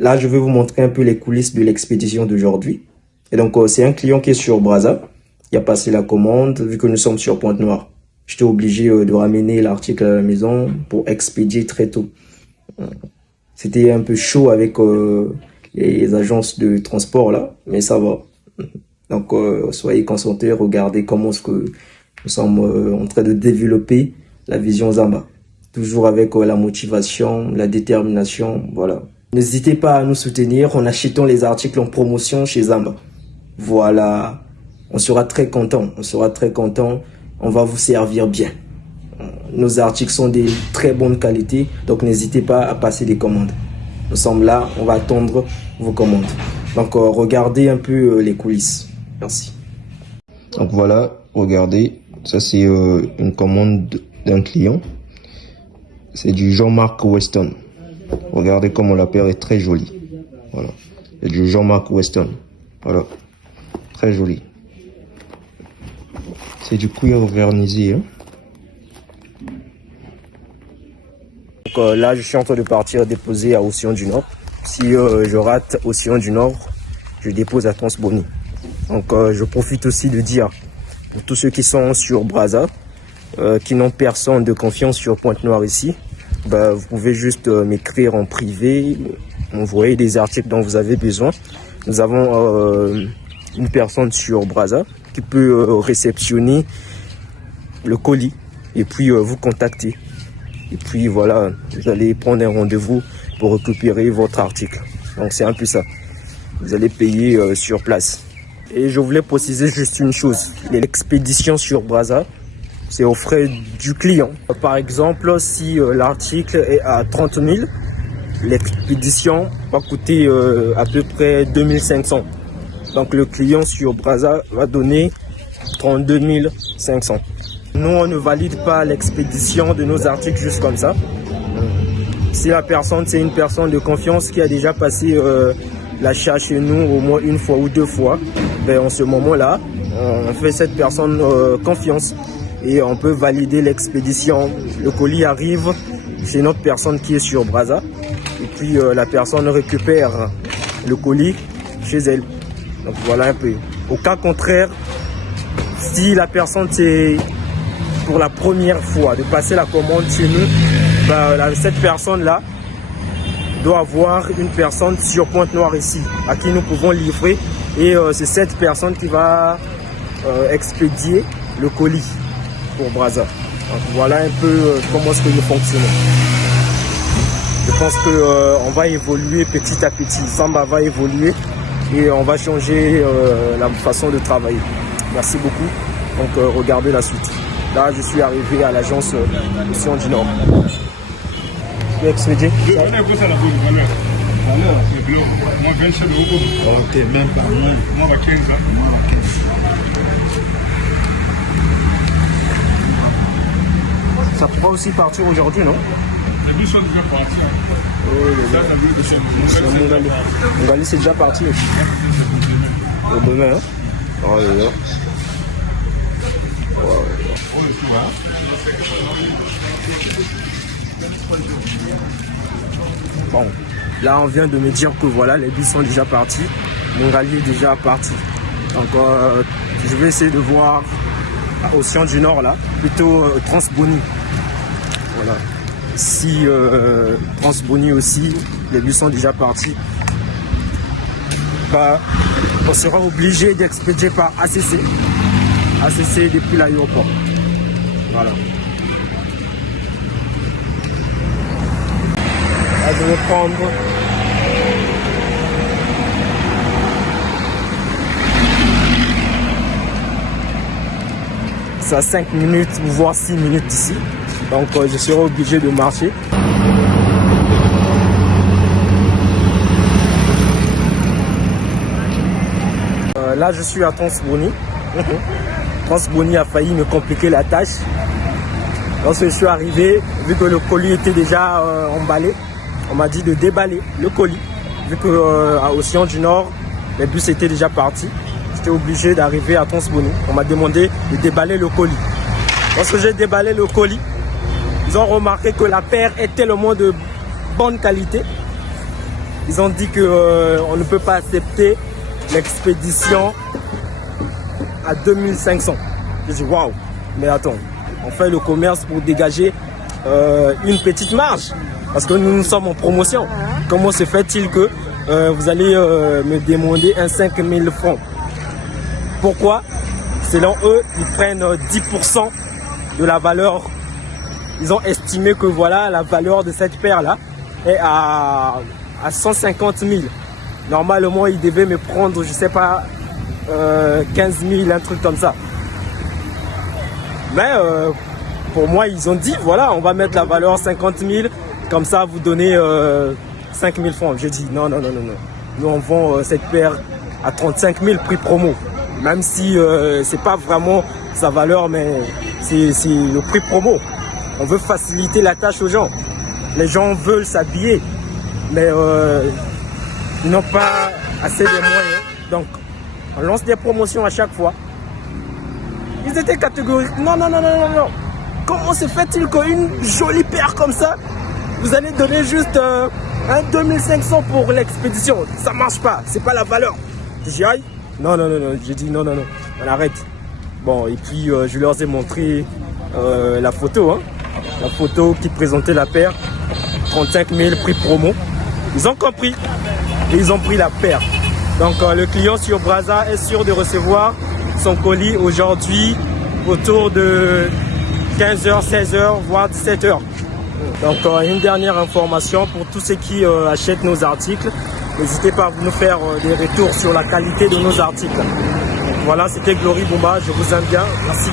Là, je vais vous montrer un peu les coulisses de l'expédition d'aujourd'hui. Et donc, c'est un client qui est sur Brazza. Il a passé la commande, vu que nous sommes sur Pointe-Noire. J'étais obligé de ramener l'article à la maison pour expédier très tôt. C'était un peu chaud avec les agences de transport là, mais ça va. Donc, soyez concentrés, regardez comment est-ce que nous sommes en train de développer la vision Zamba. Toujours avec la motivation, la détermination, voilà. N'hésitez pas à nous soutenir en achetant les articles en promotion chez Zamba. Voilà, on sera très content, on va vous servir bien. Nos articles sont de très bonne qualité, donc n'hésitez pas à passer des commandes. Nous sommes là, on va attendre vos commandes. Donc regardez un peu les coulisses. Merci. Donc voilà, regardez, ça c'est une commande d'un client. C'est du Jean-Marc Weston. Regardez comment la paire est très jolie. Voilà, c'est du Jean-Marc Weston. Voilà, très joli. C'est du cuir vernisé. Hein. Donc là, je suis en train de partir déposer à Océan du Nord. Si je rate Océan du Nord, je dépose à Transboni. Donc je profite aussi de dire pour tous ceux qui sont sur Brazza, qui n'ont personne de confiance sur Pointe-Noire ici, bah, vous pouvez juste m'écrire en privé, m'envoyer des articles dont vous avez besoin. Nous avons une personne sur Brazza qui peut réceptionner le colis et puis vous contacter. Et puis voilà, vous allez prendre un rendez-vous pour récupérer votre article. Donc c'est un peu ça. Vous allez payer sur place. Et je voulais préciser juste une chose. L'expédition sur Brazza, c'est aux frais du client. Par exemple, si l'article est à 30 000, l'expédition va coûter à peu près 2500. Donc le client sur Brazza va donner 32 500. Nous, on ne valide pas l'expédition de nos articles juste comme ça. Si la personne, c'est une personne de confiance qui a déjà passé l'achat chez nous au moins une fois ou deux fois, ben, en ce moment-là, on fait cette personne confiance et on peut valider l'expédition. Le colis arrive chez notre personne qui est sur Brazza et puis la personne récupère le colis chez elle. Donc voilà un peu. Au cas contraire, si la personne c'est pour la première fois de passer la commande chez nous, ben, cette personne-là doit avoir une personne sur Pointe-Noire ici, à qui nous pouvons livrer. Et c'est cette personne qui va expédier le colis pour Brazza. Donc voilà un peu comment est-ce que nous fonctionnons. Je pense qu'on va évoluer petit à petit. Zamba va évoluer et on va changer la façon de travailler. Merci beaucoup. Donc regardez la suite. Là, je suis arrivé à l'agence Océan du Nord. Tu peux expédier? Ok, même pas moi. Ça pourra aussi partir aujourd'hui, non? Mongali, c'est déjà parti. Au demain, hein? Oh là là. Bon, là on vient de me dire que voilà, les bus sont déjà partis. Mongali est déjà parti. Donc je vais essayer de voir à Océan du Nord là, plutôt Transboni. Voilà. Si Transboni aussi, les bus sont déjà partis, bah, on sera obligé d'expédier par ACC. ACC depuis l'aéroport. Voilà. Là, je vais prendre ça à 5 minutes, voire 6 minutes d'ici. Donc je serai obligé de marcher. Là, je suis à Transboni. Transboni a failli me compliquer la tâche. Lorsque je suis arrivé, vu que le colis était déjà emballé, on m'a dit de déballer le colis. Vu qu'à Océan du Nord, les bus étaient déjà partis, j'étais obligé d'arriver à Transboni. On m'a demandé de déballer le colis. Lorsque j'ai déballé le colis, ils ont remarqué que la paire est tellement de bonne qualité. ils ont dit que on ne peut pas accepter l'expédition à 2500. Je dis waouh, mais attends, on fait le commerce pour dégager une petite marge parce que nous sommes en promotion. Comment se fait-il que vous allez me demander un 5000 francs? Pourquoi? Selon eux, ils prennent 10% de la valeur. Ils ont estimé que voilà, la valeur de cette paire-là est à 150 000. Normalement, ils devaient me prendre, je sais pas, 15 000, un truc comme ça. Mais pour moi, ils ont dit, voilà, on va mettre la valeur 50 000, comme ça, vous donnez 5 000 francs. J'ai dit, non. Nous, on vend cette paire à 35 000 prix promo. Même si c'est pas vraiment sa valeur, mais c'est le prix promo. On veut faciliter la tâche aux gens. Les gens veulent s'habiller, mais ils n'ont pas assez de moyens. Donc, on lance des promotions à chaque fois. Ils étaient catégoriques. Non. Comment se fait-il qu'une jolie paire comme ça, vous allez donner juste un 2500 pour l'expédition? Ça marche pas, c'est pas la valeur. J'ai dit, non. J'ai dit non. On arrête. Bon, et puis je leur ai montré la photo. La photo qui présentait la paire. 35 000 prix promo. Ils ont compris. Et ils ont pris la paire. Donc le client sur Brazza est sûr de recevoir son colis aujourd'hui autour de 15h, 16h, voire 17h. Donc une dernière information pour tous ceux qui achètent nos articles. N'hésitez pas à nous faire des retours sur la qualité de nos articles. Voilà, c'était Glory Bumba, je vous aime bien. Merci.